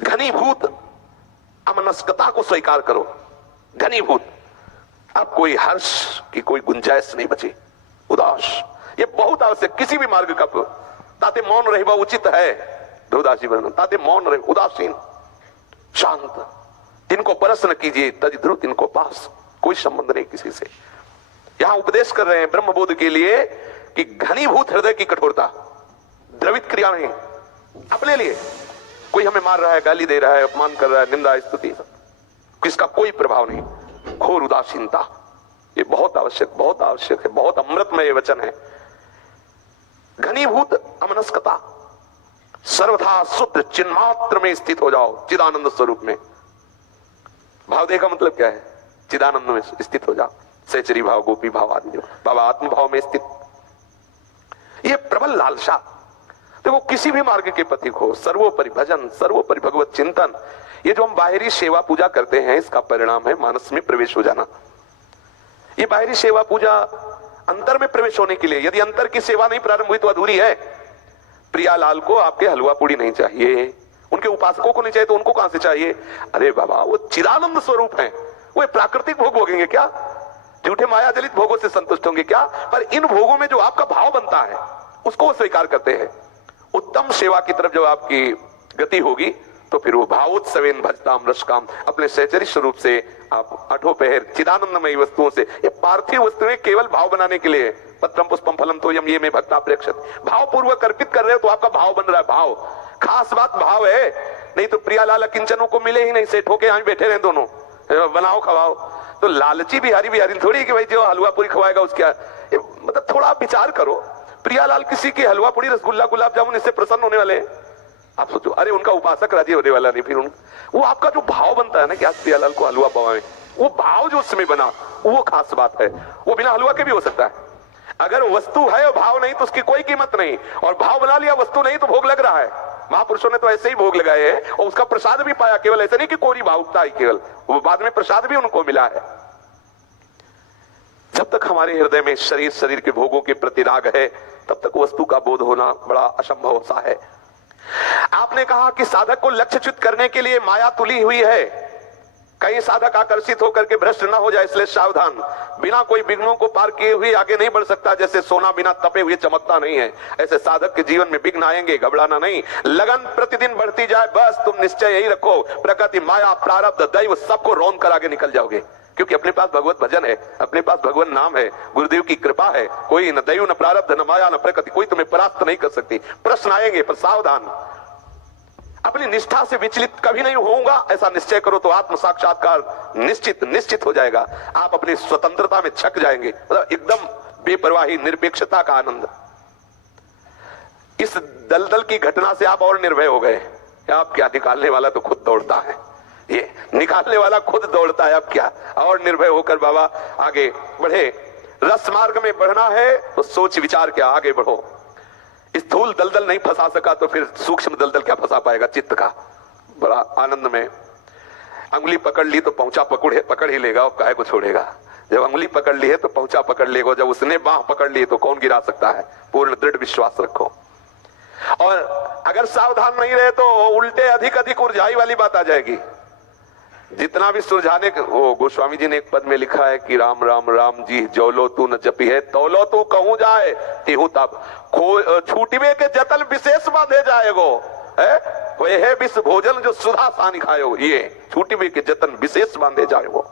घनीभूत अमनस्कता को स्वीकार करो। घनीभूत, अब कोई हर्ष की कोई गुंजाइश नहीं बची। उदास, ये बहुत आवश्यक। किसी भी मार्ग का ताते मौन रहना उचित है। देवदास जी वर्णन, ताते मौन रहे, उदासीन, शांत। तिनको परस न कीजिए तज ध्रुव तिनको पास। कोई संबंध नहीं किसी से। यहां उपदेश कर रहे हैं ब्रह्मबोध के लिए कि घनीभूत हृदय की कठोरता, द्रवित क्रिया नहीं। अपने लिए कोई हमें मार रहा है, गाली दे रहा है, अपमान कर रहा है, निंदा स्तुति, किसका कोई प्रभाव नहीं। घोर उदासीनता, ये बहुत आवश्यक, बहुत आवश्यक है, बहुत अमृतमय वचन है। घनीभूत अमनस्कता, सर्वथा शुद्ध चिन्मात्र में स्थित हो जाओ, चिदानंद स्वरूप में। भाव देह का मतलब क्या है? चिदानंद में स्थित हो जाओ। सहचरी भाव, गोपी भाव आदि जो बाबा आत्म भाव में स्थित, ये प्रबल लालसा। देखो किसी भी मार्ग के पथिक हो, सर्वोपरि भजन, सर्वोपरि भगवत चिंतन, ये जो हम बाहरी सेवा पूजा करते हैं इसका परिणाम है मानस में प्रवेश हो जाना। ये बाहरी सेवा पूजा अंतर में प्रवेश होने के लिए, यदि अंतर की सेवा नहीं प्रारंभ हुई तो अधूरी है। प्रियालाल को आपके हलवा पूड़ी नहीं चाहिए, उनके उपासकों को नहीं चाहिए, तो उनको कहां से चाहिए? अरे बाबा वो चिदानंद स्वरूप है, वो प्राकृतिक भोग भोगेंगे क्या? झूठे माया जलित भोगों से संतुष्ट होंगे क्या? पर इन भोगों में जो आपका भाव बनता है उसको वो स्वीकार करते हैं। उत्तम सेवा की तरफ जब आपकी गति होगी तो फिर वो भावोत्सवेन भजताम रसकाम, अपने सहचरी स्वरूप से आप अठोपहर चिदानंदमयी वस्तुओं से, ये पार्थिव वस्तुएं केवल भाव बनाने के लिए, पत्रम पुष्पम फलम तोयम ये में भक्ता प्रेक्षत, भाव पूर्वक अर्पित कर रहे हो तो आपका भाव बन रहा है। भाव खास बात भाव है, नहीं तो प्रियालाल किंचनों को मिले ही नहीं, सेठ होके यहां बैठे रहे दोनों, बनाओ खवाओ। तो लालची बिहारी थोड़ी कि भाई जो हलवा पूरी खवाएगा उसके, मतलब थोड़ा विचार करो। प्रियालाल किसी की हलवा पूरी, रसगुल्ला, गुलाब जामुन इससे प्रसन्न होने वाले हैं? आप सोचो, अरे उनका उपासक राजी होने वाला नहीं। फिर वो आपका जो भाव बनता है ना कि आज प्रियालाल को हलवा पवाएं, वो भाव जो उसमें बना वो खास बात है। वो बिना हलवा के भी हो सकता है। अगर वस्तु है और भाव नहीं तो उसकी कोई कीमत नहीं, और भाव बना लिया वस्तु नहीं तो भोग लग रहा है। महापुरुषों ने तो ऐसे ही भोग लगाए हैं और उसका प्रसाद भी पाया। केवल ऐसा नहीं कि कोरी भावुकता ही, केवल वो बाद में प्रसाद भी उनको मिला है। जब तक हमारे हृदय में शरीर के भोगों के प्रति राग है तब तक वस्तु का बोध होना बड़ा असंभव सा है। आपने कहा कि साधक को लक्ष्यच्युत करने के लिए माया तुली हुई है। कई साधक आकर्षित होकर के भ्रष्ट न हो जाए इसलिए सावधान। बिना कोई विघ्नों को पार किए हुए आगे नहीं बढ़ सकता। जैसे सोना बिना तपे हुए चमकता नहीं है, ऐसे साधक के जीवन में विघ्न आएंगे, घबराना नहीं। लगन प्रतिदिन बढ़ती जाए, बस तुम निश्चय यही रखो, प्रकृति, माया, प्रारब्ध, दैव सबको रौंद कर आगे निकल जाओगे। क्योंकि अपने पास भगवत भजन है, अपने पास भगवान नाम है, गुरुदेव की कृपा है। कोई न दैव, न प्रारब्ध, न माया, न प्रकृति, कोई तुम्हें परास्त नहीं कर सकती। प्रश्न आएंगे पर सावधान। अपनी निष्ठा से विचलित कभी नहीं होऊंगा ऐसा निश्चय करो तो आत्म साक्षात्कार निश्चित हो जाएगा। आप अपनी स्वतंत्रता में छक जाएंगे, मतलब एकदम बेपरवाही, निरपेक्षता का आनंद। इस दलदल की घटना से आप और निर्भय हो गए। आप क्या, निकालने वाला तो खुद दौड़ता है, ये निकालने वाला खुद दौड़ता है। अब क्या और निर्भय होकर बाबा आगे बढ़े। रस मार्ग में बढ़ना है तो सोच विचार के आगे बढ़ो। स्थूल दलदल नहीं फंसा सका तो फिर सूक्ष्म दलदल क्या फंसा पाएगा चित्त का। बड़ा आनंद में अंगुली पकड़ ली तो पहुंचा पकड़ ही लेगा, और काहे को छोड़ेगा। जब अंगुली पकड़ ली है तो पहुंचा पकड़ लेगा, जब उसने बाह पकड़ ली तो कौन गिरा सकता है। पूर्ण दृढ़ विश्वास रखो। और अगर सावधान नहीं रहे तो उल्टे अधिक उलझाई वाली बात आ जाएगी। जितना भी सुलझाने, वो गोस्वामी जी ने एक पद में लिखा है कि राम राम राम जी जौलो तू न जपी है, तौलो तू कहूं जाए तिहु तब छूटिवे के जतन विशेष बांधे जाएगो है विष भोजन जो सुधा सानी खायो, ये छूटिवे के जतन विशेष बांधे जाएगो।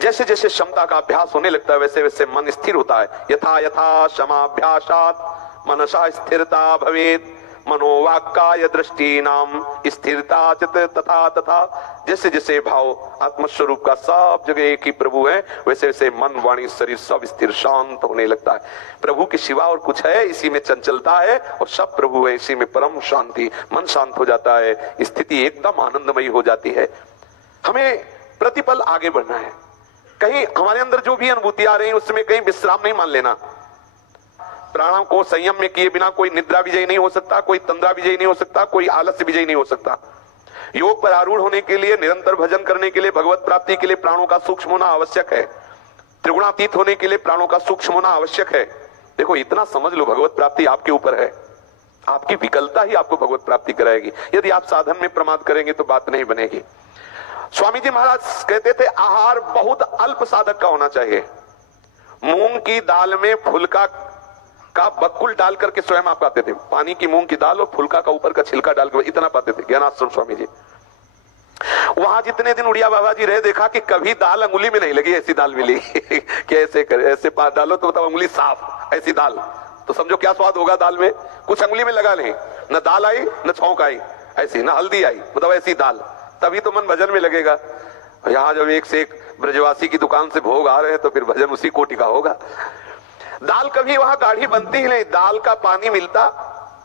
जैसे जैसे क्षमता का अभ्यास होने लगता है वैसे वैसे मन स्थिर होता है। यथा यथा क्षमाभ्यासात् मनसा स्थिरता भवेत् मनोवाक्काय दृष्टि नाम स्थिरता चित तथा तथा। जैसे जैसे भाव आत्मस्वरूप का सब जगह एक ही प्रभु है, वैसे वैसे मन, वाणी, शरीर सब स्थिर शांत होने लगता है। प्रभु के सिवा और कुछ है, इसी में चंचलता है, और सब प्रभु है, इसी में परम शांति। मन शांत हो जाता है, स्थिति एकदम आनंदमयी हो जाती है। हमें प्रतिपल आगे बढ़ना है। कहीं हमारे अंदर जो भी अनुभूति आ रही है उसमें कहीं विश्राम नहीं मान लेना। प्राणों को संयम में किए बिना कोई निद्रा विजयी नहीं हो सकता, कोई तंद्रा विजयी नहीं हो सकता, कोई आलस्य विजयी नहीं हो सकता। योग पर आरूढ़ होने के लिए, निरंतर भजन करने के लिए, भगवत प्राप्ति के लिए प्राणों का सूक्ष्म होना आवश्यक है। त्रिगुणातीत होने के लिए प्राणों का सूक्ष्म होना आवश्यक है। देखो इतना समझ लो, भगवत प्राप्ति आपके ऊपर है। आपकी विकलता ही आपको भगवत प्राप्ति कराएगी। यदि आप साधन में प्रमाद करेंगे तो बात नहीं बनेगी। स्वामी जी महाराज कहते थे आहार बहुत अल्प साधक का होना चाहिए। मूंग की दाल में फुलका का बकुल डाल करके स्वयं आप पाते थे, पानी की मूंग की दाल और फुलका का ऊपर का छिलका डाल कर इतना पाते थे ज्ञानाश्रम स्वामी जी। वहां जितने दिन उड़िया बाबा जी रहे देखा कि कभी दाल अंगुली में नहीं लगी, ऐसी दाल मिली कि ऐसे करे, ऐसे पास डालो तो बताओ अंगुली साफ, ऐसी दाल तो समझो क्या स्वाद होगा दाल में। कुछ अंगुली में लगा नहीं, न दाल आई न छौंक आई, ऐसी न हल्दी आई, मतलब ऐसी दाल, तभी तो मन भजन में लगेगा। यहां जब एक से एक ब्रजवासी की दुकान से भोग आ रहे हैं तो फिर भजन उसी कोटि का होगा। दाल कभी वहां गाढ़ी बनती ही नहीं, दाल का पानी मिलता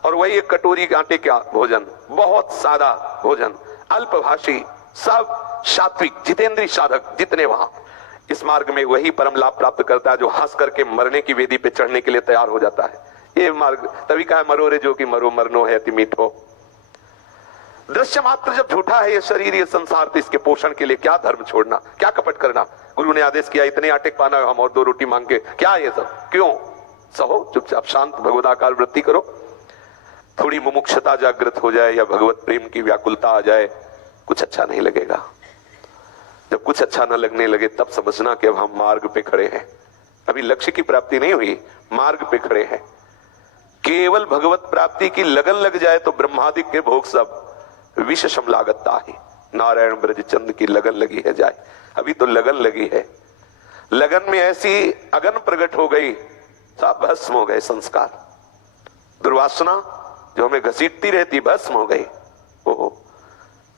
और वही एक कटोरी आटे का भोजन, बहुत सादा भोजन, अल्पभाषी, सब सात्विक जितेंद्रीय साधक जितने वहां इस मार्ग में वही परम लाभ प्राप्त करता है जो हंस करके मरने की वेदी पे चढ़ने के लिए तैयार हो जाता है। ये मार्ग तभी कहा मरो रे जो कि मरो मरनो है अति मीठो। दृश्य मात्र जब झूठा है ये शरीर ये संसार, तो इसके पोषण के लिए क्या धर्म छोड़ना, क्या कपट करना। गुरु ने आदेश किया इतने आटे पाना हम और 2 रोटी मांग के, क्या ये सब क्यों? सहो चुपचाप शांत भगवदाकार वृत्ति करो। थोड़ी मुमुक्षता जागृत हो जाए या भगवत प्रेम की व्याकुलता आ जाए, कुछ अच्छा नहीं लगेगा। जब कुछ अच्छा न लगने लगे तब समझना कि अब हम मार्ग पे खड़े हैं, अभी लक्ष्य की प्राप्ति नहीं हुई, मार्ग पे खड़े हैं। केवल भगवत प्राप्ति की लगन लग जाए तो ब्रह्मादिक के भोग सब विष लागता है। नारायण ब्रज चंद की लगन लगी है जाए, अभी तो लगन लगी है। लगन में ऐसी अगन प्रकट हो गई, सब भस्म हो गए संस्कार। दुर्वासना जो हमें घसीटती रहती भस्म हो गई। ओहो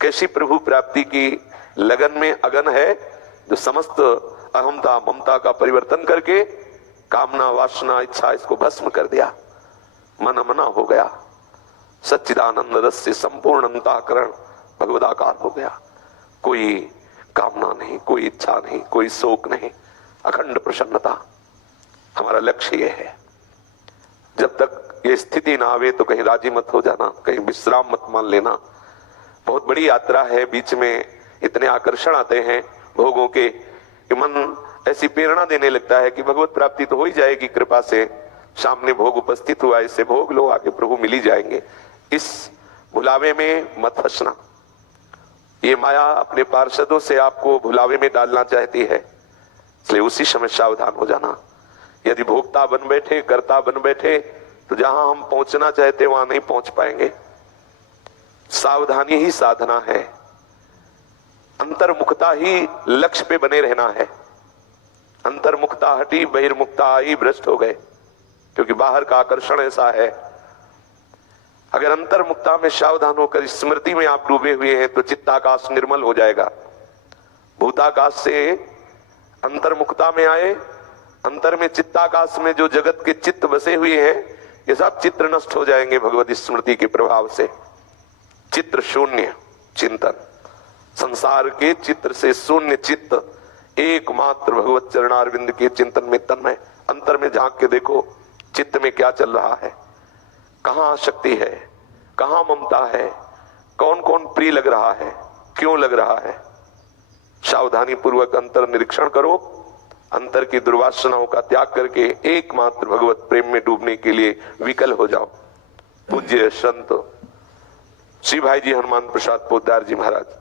कैसी प्रभु प्राप्ति की लगन में अगन है, जो समस्त अहमता ममता का परिवर्तन करके कामना वासना इच्छा इसको भस्म कर दिया, मन मना हो गया, सच्चिदानंद रस से संपूर्ण अंतःकरण भगवदाकार हो गया। कोई कामना नहीं, कोई इच्छा नहीं, कोई शोक नहीं, अखंड प्रसन्नता। हमारा लक्ष्य यह है। जब तक ये स्थिति ना आवे तो कहीं राजी मत हो जाना, कहीं विश्राम मत मान लेना। बहुत बड़ी यात्रा है, बीच में इतने आकर्षण आते हैं भोगों के कि मन ऐसी प्रेरणा देने लगता है कि भगवत प्राप्ति तो हो ही जाएगी कृपा से, सामने भोग उपस्थित हुआ, इससे भोग लो, आगे प्रभु मिल ही जाएंगे। इस भुलावे में मत फंसना। ये माया अपने पार्षदों से आपको भुलावे में डालना चाहती है, इसलिए उसी समय सावधान हो जाना। यदि भोक्ता बन बैठे, कर्ता बन बैठे तो जहां हम पहुंचना चाहते वहां नहीं पहुंच पाएंगे। सावधानी ही साधना है, अंतर्मुखता ही लक्ष्य पे बने रहना है। अंतर्मुखता हटी, बहिर्मुखता आई, भ्रष्ट हो गए, क्योंकि बाहर का आकर्षण ऐसा है। अगर अंतर्मुखता में सावधान होकर स्मृति में आप डूबे हुए हैं तो चित्ताकाश निर्मल हो जाएगा। भूताकाश से अंतर्मुखता में आए, अंतर में चित्ताकाश में जो जगत के चित्त बसे हुए हैं ये सब चित्र नष्ट हो जाएंगे भगवत स्मृति के प्रभाव से। चित्र शून्य चिंतन, संसार के चित्र से शून्य चित्त, एकमात्र भगवत चरणारविंद के चिंतन में तन्मय। अंतर में झांक के देखो चित्त में क्या चल रहा है, कहां आसक्ति है, कहां ममता है, कौन कौन प्रिय लग रहा है, क्यों लग रहा है। सावधानी पूर्वक अंतर निरीक्षण करो, अंतर की दुर्वासनाओं का त्याग करके एकमात्र भगवत प्रेम में डूबने के लिए विकल हो जाओ। पूज्य संत श्री भाई जी हनुमान प्रसाद पोद्दार जी महाराज।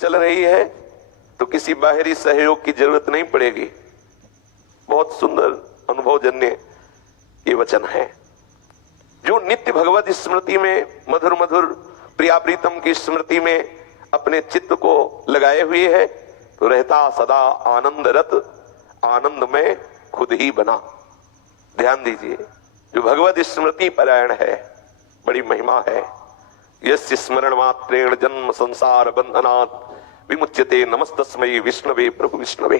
चल रही है तो किसी बाहरी सहयोग की जरूरत नहीं पड़ेगी। बहुत सुंदर अनुभवजन्य ये वचन है। जो नित्य भगवत स्मृति में मधुर मधुर प्रिया प्रीतम की स्मृति में अपने चित्त को लगाए हुए है तो रहता सदा आनंदरत, आनंद में खुद ही बना। ध्यान दीजिए, जो भगवत स्मृति परायण है बड़ी महिमा है। यस्य स्मरण मात्रेण जन्म संसार बंधनात् विमुच्यते नमस्तस्मै विष्णवे प्रभु विष्णवे।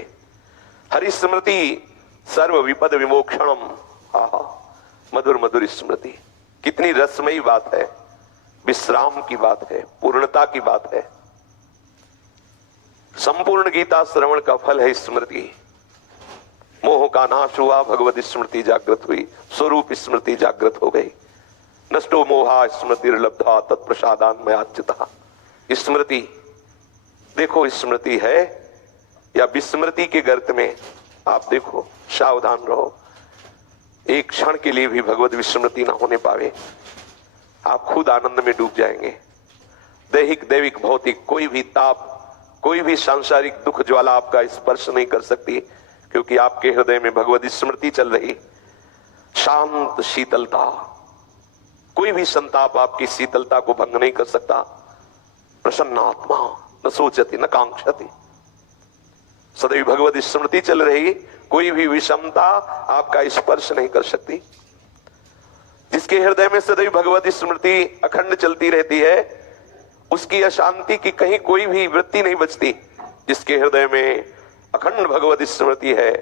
हरि स्मृति सर्व विपद विमोक्षणम। आहा मधुर मधुर स्मृति, कितनी रसमयी बात है, विश्राम की बात है, पूर्णता की बात है। संपूर्ण गीता श्रवण का फल है स्मृति। मोह का नाश हुआ, भगवत स्मृति जागृत हुई, स्वरूप स्मृति जागृत हो गई। नष्टो मोहा स्मृतिर्लब्धा तत्प्रसादान मयाच्युता। स्मृति देखो, स्मृति है या विस्मृति के गर्त में आप देखो, सावधान रहो। एक क्षण के लिए भी भगवत विस्मृति ना होने पावे, आप खुद आनंद में डूब जाएंगे। दैहिक दैविक भौतिक कोई भी ताप, कोई भी सांसारिक दुख ज्वाला आपका स्पर्श नहीं कर सकती, क्योंकि आपके हृदय में भगवत स्मृति चल रही। शांत शीतलता, कोई भी संताप आपकी शीतलता को भंग नहीं कर सकता। प्रसन्न आत्मा न सोचती न कांक्षती, सदैव भगवत स्मृति चल रही, कोई भी विषमता आपका स्पर्श नहीं कर सकती। जिसके हृदय में सदैव भगवत स्मृति अखंड चलती रहती है, उसकी अशांति की कहीं कोई भी वृत्ति नहीं बचती। जिसके हृदय में अखंड भगवत स्मृति है,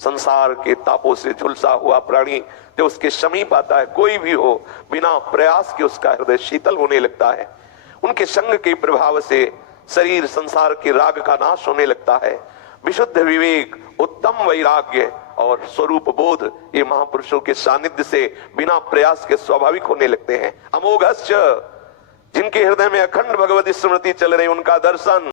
संसार के तापों से झुलसा हुआ प्राणी जब उसके समीप आता है, कोई भी हो, बिना प्रयास के उसका हृदय शीतल होने लगता है। उनके संग के प्रभाव से शरीर संसार के राग का नाश होने लगता है। विशुद्ध विवेक, उत्तम वैराग्य और स्वरूप बोध ये महापुरुषों के सानिध्य से बिना प्रयास के स्वाभाविक होने लगते हैं। अमोघश्च, जिनके हृदय में अखंड भगवत स्मृति चल रही, उनका दर्शन